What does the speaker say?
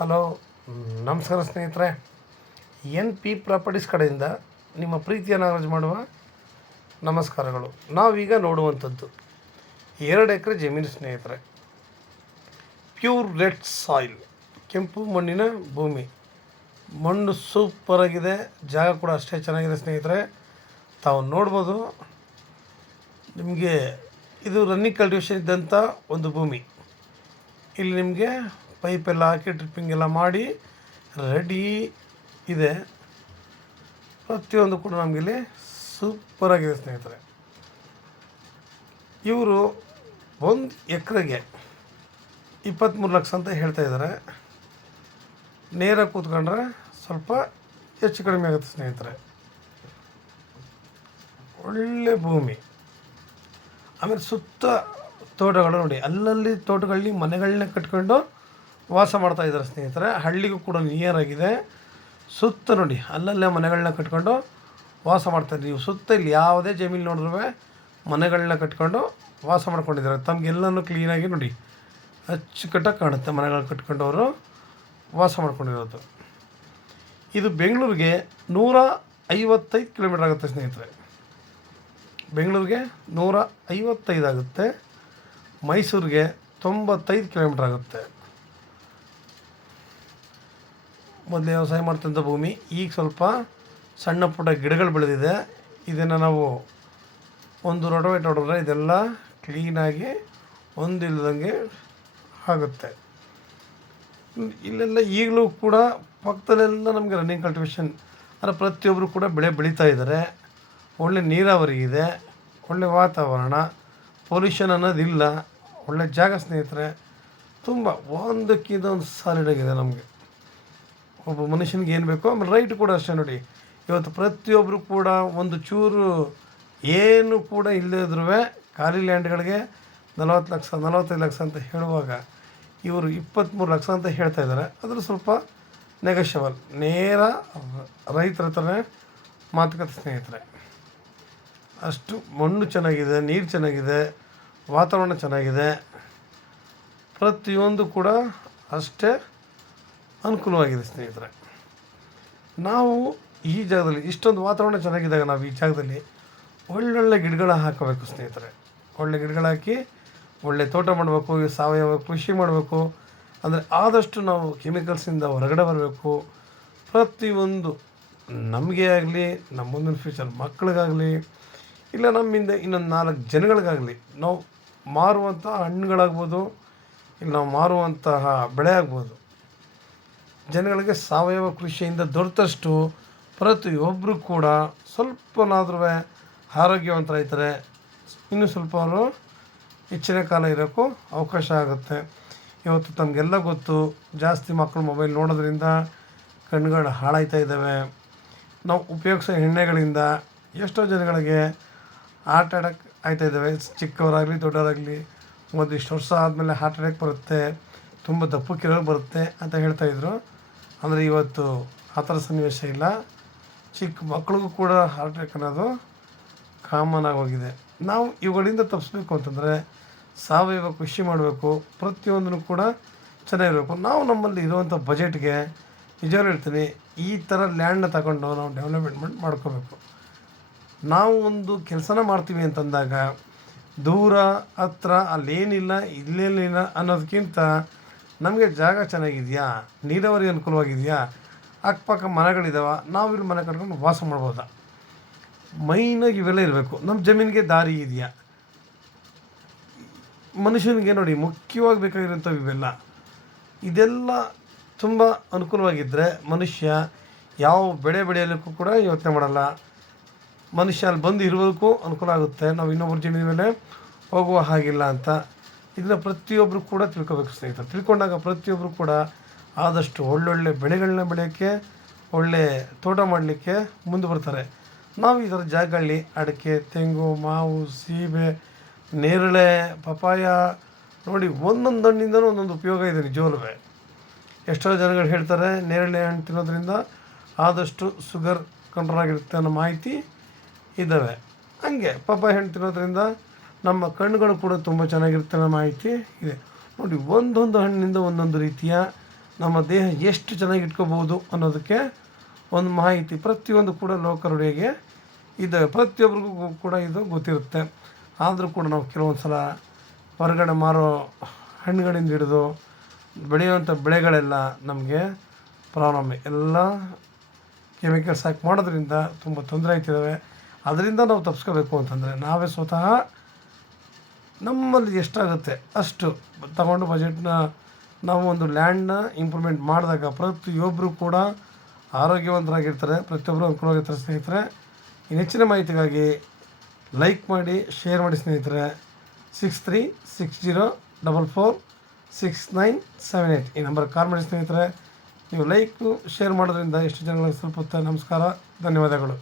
Hello, ನಮಸ್ಕಾರ ಸ್ನೇಹಿತರೆ. N P properties ಕಡೆಯಿಂದ ನಿಮ್ಮ ಪ್ರೀತಿಯ ನಾಗರಾಜ್ ಮಾಡುವ ನಮಸ್ಕಾರಗಳು. ನಾವೀಗ ನೋಡುವಂಥದ್ದು 2 ಎಕರೆ ಜಮೀನು ಸ್ನೇಹಿತರೆ. ಪ್ಯೂರ್ ರೆಡ್ ಸಾಯಿಲ್, ಕೆಂಪು ಮಣ್ಣಿನ ಭೂಮಿ. ಮಣ್ಣು ಸೂಪರಾಗಿದೆ, ಜಾಗ ಕೂಡ ಅಷ್ಟೇ ಚೆನ್ನಾಗಿದೆ ಸ್ನೇಹಿತರೆ. ತಾವು ನೋಡ್ಬೋದು, ನಿಮಗೆ ಇದು ರನ್ನಿಂಗ್ ಕಲ್ಟಿವೇಷನ್ ಇದ್ದಂಥ ಒಂದು ಭೂಮಿ. ಇಲ್ಲಿ ನಿಮಗೆ ಪೈಪೆಲ್ಲ ಹಾಕಿ ಡ್ರಿಪ್ಪಿಂಗ್ ಎಲ್ಲ ಮಾಡಿ ರೆಡಿ ಇದೆ. ಪ್ರತಿಯೊಂದು ಕೂಡ ನಮಗಿಲ್ಲಿ ಸೂಪರಾಗಿದೆ ಸ್ನೇಹಿತರೆ. ಇವರು 1 ಎಕರೆಗೆ 23 ಲಕ್ಷ ಅಂತ ಹೇಳ್ತಾ ಇದ್ದಾರೆ. ನೇರ ಕೂತ್ಕೊಂಡ್ರೆ ಸ್ವಲ್ಪ ಹೆಚ್ಚು ಕಡಿಮೆ ಆಗುತ್ತೆ ಸ್ನೇಹಿತರೆ. ಒಳ್ಳೆ ಭೂಮಿ. ಆಮೇಲೆ ಸುತ್ತ ತೋಟಗಳು ನೋಡಿ, ಅಲ್ಲಲ್ಲಿ ತೋಟಗಳಲ್ಲಿ ಮನೆಗಳನ್ನೇ ಕಟ್ಕೊಂಡು ವಾಸ ಮಾಡ್ತಾ ಇದ್ದಾರೆ ಸ್ನೇಹಿತರೆ. ಹಳ್ಳಿಗೂ ಕೂಡ ನಿಯರ್ ಆಗಿದೆ. ಸುತ್ತ ನೋಡಿ, ಅಲ್ಲಲ್ಲೇ ಮನೆಗಳನ್ನ ಕಟ್ಕೊಂಡು ವಾಸ ಮಾಡ್ತಾರೆ. ನೀವು ಸುತ್ತ ಇಲ್ಲಿ ಯಾವುದೇ ಜಮೀನು ನೋಡಿದ್ರೂ ಮನೆಗಳನ್ನ ಕಟ್ಕೊಂಡು ವಾಸ ಮಾಡ್ಕೊಂಡಿದ್ದಾರೆ. ತಮಗೆಲ್ಲನೂ ಕ್ಲೀನಾಗಿ ನೋಡಿ ಅಚ್ಚುಕಟ್ಟಾಗಿ ಕಾಣುತ್ತೆ. ಮನೆಗಳನ್ನ ಕಟ್ಕೊಂಡವರು ವಾಸ ಮಾಡ್ಕೊಂಡಿರೋದು. ಇದು ಬೆಂಗಳೂರಿಗೆ 155 ಕಿಲೋಮೀಟ್ರ್ ಆಗುತ್ತೆ ಸ್ನೇಹಿತರೆ. ಬೆಂಗಳೂರಿಗೆ 155 ಆಗುತ್ತೆ. ಮೈಸೂರಿಗೆ 95 ಕಿಲೋಮೀಟ್ರ್ ಆಗುತ್ತೆ. ಮೊದಲೇ ವ್ಯವಸಾಯ ಮಾಡ್ತಿದ್ದ ಭೂಮಿ, ಈಗ ಸ್ವಲ್ಪ ಸಣ್ಣ ಪುಟ್ಟ ಗಿಡಗಳು ಬೆಳೆದಿದೆ. ಇದನ್ನು ನಾವು ಒಂದು ರೋಟೋವೇಟ್ ಹೊಡೆದ್ರೆ ಇದೆಲ್ಲ ಕ್ಲೀನಾಗಿ ಒಂದಿಲ್ಲದಂಗೆ ಆಗುತ್ತೆ. ಇಲ್ಲೆಲ್ಲ ಈಗಲೂ ಕೂಡ ಪಕ್ಕದಲ್ಲೆಲ್ಲ ನಮಗೆ ರನ್ನಿಂಗ್ ಕಲ್ಟಿವೇಷನ್, ಅಂದರೆ ಪ್ರತಿಯೊಬ್ಬರು ಕೂಡ ಬೆಳೆ ಬೆಳೀತಾ ಇದ್ದಾರೆ. ಒಳ್ಳೆ ನೀರಾವರಿ ಇದೆ, ಒಳ್ಳೆ ವಾತಾವರಣ, ಪೊಲ್ಯೂಷನ್ ಅನ್ನೋದಿಲ್ಲ. ಒಳ್ಳೆ ಜಾಗ ಸ್ನೇಹಿತರೆ. ತುಂಬ ಒಂದಕ್ಕಿಂತ ಒಂದು ಸಾಲಿಡಾಗಿದೆ. ನಮಗೆ ಒಬ್ಬ ಮನುಷ್ಯನಿಗೆ ಏನು ಬೇಕೋ ಆಮೇಲೆ ರೈಟ್ ಕೂಡ ಅಷ್ಟೇ ನೋಡಿ. ಇವತ್ತು ಪ್ರತಿಯೊಬ್ಬರು ಕೂಡ ಒಂದು ಚೂರು ಏನು ಕೂಡ ಇಲ್ಲದೇ ಇದ್ರೂ ಖಾಲಿ ಲ್ಯಾಂಡ್ಗಳಿಗೆ 40 ಲಕ್ಷ 45 ಲಕ್ಷ ಅಂತ ಹೇಳುವಾಗ ಇವರು 23 ಲಕ್ಷ ಅಂತ ಹೇಳ್ತಾ ಇದ್ದಾರೆ. ಅದ್ರ ಸ್ವಲ್ಪ ನೆಗೋಷಿಯಬಲ್. ನೇರ ರೈತರ ಹತ್ರನೇ ಮಾತುಕತೆ ಸ್ನೇಹಿತರೆ. ಅಷ್ಟು ಮಣ್ಣು ಚೆನ್ನಾಗಿದೆ, ನೀರು ಚೆನ್ನಾಗಿದೆ, ವಾತಾವರಣ ಚೆನ್ನಾಗಿದೆ. ಪ್ರತಿಯೊಂದು ಕೂಡ ಅಷ್ಟೇ ಅನುಕೂಲವಾಗಿದೆ ಸ್ನೇಹಿತರೆ. ನಾವು ಈ ಜಾಗದಲ್ಲಿ ಇಷ್ಟೊಂದು ವಾತಾವರಣ ಚೆನ್ನಾಗಿದ್ದಾಗ ನಾವು ಈ ಜಾಗದಲ್ಲಿ ಒಳ್ಳೊಳ್ಳೆ ಗಿಡಗಳ ಹಾಕಬೇಕು ಸ್ನೇಹಿತರೆ. ಒಳ್ಳೆ ಗಿಡಗಳು ಹಾಕಿ ಒಳ್ಳೆ ತೋಟ ಮಾಡಬೇಕು, ಸಾವಯವ ಕೃಷಿ ಮಾಡಬೇಕು. ಅಂದರೆ ಆದಷ್ಟು ನಾವು ಕೆಮಿಕಲ್ಸಿಂದ ಹೊರಗಡೆ ಬರಬೇಕು. ಪ್ರತಿಯೊಂದು ನಮಗೆ ಆಗಲಿ, ನಮ್ಮ ಮುಂದಿನ ಫ್ಯೂಚರ್ ಮಕ್ಕಳಿಗಾಗಲಿ, ಇಲ್ಲ ನಮ್ಮಿಂದ ಇನ್ನೊಂದು 4 ಜನಗಳಿಗಾಗಲಿ ನಾವು ಮಾರುವಂಥ ಹಣ್ಣುಗಳಾಗ್ಬೋದು, ಇಲ್ಲ ನಾವು ಮಾರುವಂತಹ ಬೆಳೆ ಆಗ್ಬೋದು, ಜನಗಳಿಗೆ ಸಾವಯವ ಕೃಷಿಯಿಂದ ದೊರೆತಷ್ಟು ಪ್ರತಿಯೊಬ್ಬರು ಕೂಡ ಸ್ವಲ್ಪನಾದ್ರೂ ಆರೋಗ್ಯವಂತರಾಗ್ತಾರೆ. ಇನ್ನೂ ಸ್ವಲ್ಪ ಅವರು ಹೆಚ್ಚಿನ ಕಾಲ ಇರೋಕ್ಕೂ ಅವಕಾಶ ಆಗುತ್ತೆ. ಇವತ್ತು ತಮಗೆಲ್ಲ ಗೊತ್ತು, ಜಾಸ್ತಿ ಮಕ್ಕಳು ಮೊಬೈಲ್ ನೋಡೋದ್ರಿಂದ ಕಣ್ಣುಗಳು ಹಾಳಾಯ್ತಾ ಇದ್ದಾವೆ. ನಾವು ಉಪಯೋಗಿಸೋ ಎಣ್ಣೆಗಳಿಂದ ಎಷ್ಟೋ ಜನಗಳಿಗೆ ಹಾರ್ಟ್ ಅಟ್ಯಾಕ್ ಆಗ್ತಾಯಿದ್ದಾವೆ. ಚಿಕ್ಕವರಾಗಲಿ ದೊಡ್ಡವರಾಗಲಿ. ಒಂದಿಷ್ಟು ವರ್ಷ ಆದಮೇಲೆ ಹಾರ್ಟ್ ಅಟ್ಯಾಕ್ ಬರುತ್ತೆ, ತುಂಬ ದಪ್ಪಕ್ಕಿರೋ ಬರುತ್ತೆ ಅಂತ ಹೇಳ್ತಾಯಿದ್ರು. ಅಂದರೆ ಇವತ್ತು ಆ ಥರ ಸನ್ನಿವೇಶ ಇಲ್ಲ. ಚಿಕ್ಕ ಮಕ್ಳಿಗೂ ಕೂಡ ಹಾರ್ಟ್ ಅಟ್ಯಾಕ್ ಅನ್ನೋದು ಕಾಮನ್ ಆಗೋಗಿದೆ. ನಾವು ಇವುಗಳಿಂದ ತಪ್ಪಿಸ್ಬೇಕು ಅಂತಂದರೆ ಸಾವಯವ ಕೃಷಿ ಮಾಡಬೇಕು. ಪ್ರತಿಯೊಂದನ್ನು ಕೂಡ ಚೆನ್ನಾಗಿರಬೇಕು. ನಾವು ನಮ್ಮಲ್ಲಿ ಇರುವಂಥ ಬಜೆಟ್ಗೆ ನಿಜವಾಗ್ಲೂ ಹೇಳ್ತೀನಿ, ಈ ಥರ ಲ್ಯಾಂಡ್ನ ತಗೊಂಡು ನಾವು ಡೆವಲಪ್ಮೆಂಟ್ ಮಾಡ್ಕೋಬೇಕು. ನಾವು ಒಂದು ಕೆಲಸನ ಮಾಡ್ತೀವಿ ಅಂತಂದಾಗ ದೂರ ಹತ್ರ ಅಲ್ಲೇನಿಲ್ಲ ಇಲ್ಲೇನಿಲ್ಲ ಅನ್ನೋದಕ್ಕಿಂತ ನಮಗೆ ಜಾಗ ಚೆನ್ನಾಗಿದೆಯಾ, ನೀರಾವರಿ ಅನುಕೂಲವಾಗಿದೆಯಾ, ಅಕ್ಕಪಕ್ಕ ಮನೆಗಳಿದ್ದಾವೆ, ನಾವಿಲ್ಲಿ ಮನೆ ಕಟ್ಕೊಂಡು ವಾಸ ಮಾಡ್ಬೋದಾ, ಮೈನಾಗಿ ಇವೆಲ್ಲ ಇರಬೇಕು. ನಮ್ಮ ಜಮೀನಿಗೆ ದಾರಿ ಇದೆಯಾ, ಮನುಷ್ಯನಿಗೆ ನೋಡಿ ಮುಖ್ಯವಾಗಿ ಬೇಕಾಗಿರೋಂಥವು ಇವೆಲ್ಲ. ಇದೆಲ್ಲ ತುಂಬ ಅನುಕೂಲವಾಗಿದ್ದರೆ ಮನುಷ್ಯ ಯಾವ ಬೆಳೆ ಬೆಳೆಯಲಿಕ್ಕೂ ಕೂಡ ಯೋಚನೆ ಮಾಡಲ್ಲ. ಮನುಷ್ಯ ಅಲ್ಲಿ ಬಂದು ಇರೋದಕ್ಕೂ ಅನುಕೂಲ ಆಗುತ್ತೆ. ನಾವು ಇನ್ನೊಬ್ಬರ ಜಮೀನ ಮೇಲೆ ಹೋಗುವ ಹಾಗಿಲ್ಲ ಅಂತ ಇದನ್ನು ಪ್ರತಿಯೊಬ್ಬರು ಕೂಡ ತಿಳ್ಕೊಬೇಕು ಸ್ನೇಹಿತರೆ. ತಿಳ್ಕೊಂಡಾಗ ಪ್ರತಿಯೊಬ್ಬರು ಕೂಡ ಆದಷ್ಟು ಒಳ್ಳೊಳ್ಳೆ ಬೆಳೆಗಳನ್ನ ಬೆಳೆಯೋಕ್ಕೆ, ಒಳ್ಳೆ ತೋಟ ಮಾಡಲಿಕ್ಕೆ ಮುಂದೆ ಬರ್ತಾರೆ. ನಾವು ಈ ಥರ ಜಾಗಗಳಲ್ಲಿ ಅಡಿಕೆ, ತೆಂಗು, ಮಾವು, ಸೀಬೆ, ನೇರಳೆ, ಪಪಾಯ ನೋಡಿ ಒಂದೊಂದು ಹಣ್ಣಿಂದನೂ ಒಂದೊಂದು ಉಪಯೋಗ ಇದೆ ನಿಜವೂ. ಎಷ್ಟೋ ಜನಗಳು ಹೇಳ್ತಾರೆ ನೇರಳೆ ಹಣ್ಣು ತಿನ್ನೋದ್ರಿಂದ ಆದಷ್ಟು ಶುಗರ್ ಕಂಟ್ರೋಲ್ ಆಗಿರುತ್ತೆ ಅನ್ನೋ ಮಾಹಿತಿ ಇದ್ದಾವೆ. ಹಂಗೆ ಪಪ್ಪಾಯ ಹಣ್ಣು ತಿನ್ನೋದ್ರಿಂದ ನಮ್ಮ ಕಣ್ಣುಗಳು ಕೂಡ ತುಂಬ ಚೆನ್ನಾಗಿರುತ್ತೆ ಅನ್ನೋ ಮಾಹಿತಿ ಇದೆ. ನೋಡಿ, ಒಂದೊಂದು ಹಣ್ಣಿನಿಂದ ಒಂದೊಂದು ರೀತಿಯ ನಮ್ಮ ದೇಹ ಎಷ್ಟು ಚೆನ್ನಾಗಿ ಇಟ್ಕೋಬೋದು ಅನ್ನೋದಕ್ಕೆ ಒಂದು ಮಾಹಿತಿ ಪ್ರತಿಯೊಂದು ಕೂಡ ಲೋಕರುಡಿಗೆ ಇದು ಪ್ರತಿಯೊಬ್ಬರಿಗೂ ಕೂಡ ಇದು ಗೊತ್ತಿರುತ್ತೆ. ಆದರೂ ಕೂಡ ನಾವು ಕೆಲವೊಂದು ಸಲ ಹೊರಗಡೆ ಮಾರೋ ಹಣ್ಣುಗಳಿಂದ ಹಿಡಿದು ಬೆಳೆಯುವಂಥ ಬೆಳೆಗಳೆಲ್ಲ ನಮಗೆ ಪ್ರಾಬ್ಲಮ್ಮೆ. ಎಲ್ಲ ಕೆಮಿಕಲ್ಸ್ ಹಾಕಿ ಮಾಡೋದ್ರಿಂದ ತುಂಬ ತೊಂದರೆ ಆಗ್ತಿದ್ದಾವೆ. ಅದರಿಂದ ನಾವು ತಪ್ಪಿಸ್ಕೋಬೇಕು ಅಂತಂದರೆ ನಾವೇ ಸ್ವತಃ ನಮ್ಮಲ್ಲಿ ಎಷ್ಟಾಗುತ್ತೆ ಅಷ್ಟು ತಗೊಂಡು ಬಜೆಟ್ನ ನಾವು ಒಂದು ಲ್ಯಾಂಡ್ನ ಇಂಪ್ರೂವ್ಮೆಂಟ್ ಮಾಡಿದಾಗ ಪ್ರತಿಯೊಬ್ಬರು ಕೂಡ ಆರೋಗ್ಯವಂತರಾಗಿರ್ತಾರೆ, ಪ್ರತಿಯೊಬ್ಬರು ಅನುಕೂಲವಾಗಿರ್ತಾರೆ. ಸ್ನೇಹಿತರೆ, ಈ ಹೆಚ್ಚಿನ ಮಾಹಿತಿಗಾಗಿ ಲೈಕ್ ಮಾಡಿ, ಶೇರ್ ಮಾಡಿ ಸ್ನೇಹಿತರೆ. 6360446978 ಈ ನಂಬರ್ ಕಾಲ್ ಮಾಡಿ ಸ್ನೇಹಿತರೆ. ನೀವು ಲೈಕು ಶೇರ್ ಮಾಡೋದ್ರಿಂದ ಎಷ್ಟು ಜನಗಳಿಗೆ ಸ್ವಲ್ಪ ನಮಸ್ಕಾರ, ಧನ್ಯವಾದಗಳು.